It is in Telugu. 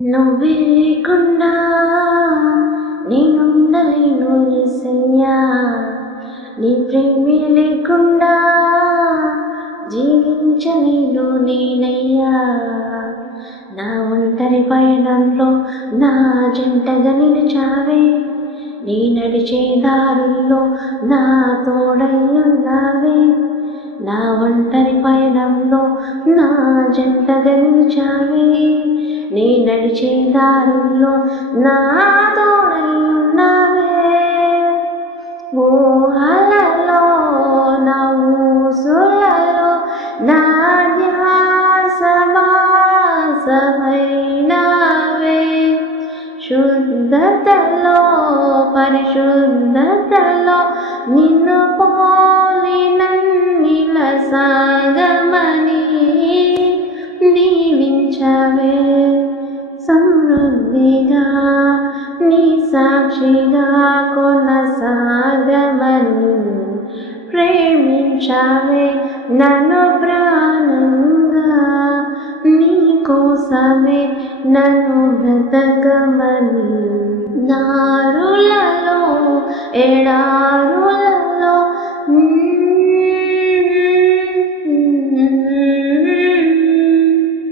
నువ్వే లేకుండా నేనుండలేను యేసయ్యా, నీ ప్రేమే లేకుండా జీవించలేను నేనయ్యా. నా ఒంటరి పయనంలో నా జంటగా నిలిచావే, నీ నడిచే దారుల్లో నా తోడై ఉన్నావే. నా ఒంటరి పయనంలో నా జంటగా నిలిచావే, నీ నడిచే దారుల్లో నా తోడై ఉన్నావే. ఊహలలో నా ఊసులలో నా ధ్యాస బాసమైనావే. శుద్ధతలో పరిశుద్ధతలో నిన్ను పోలి నన్నిల సాగమని దీవించవే. సమృద్ధిగా నీ సాక్షిగా కొనసాగమని ప్రేమించవే. నన్ను ప్రాణంగా నీ కోసమే నన్ను బ్రతకమని. దారులలో ఎడారులలో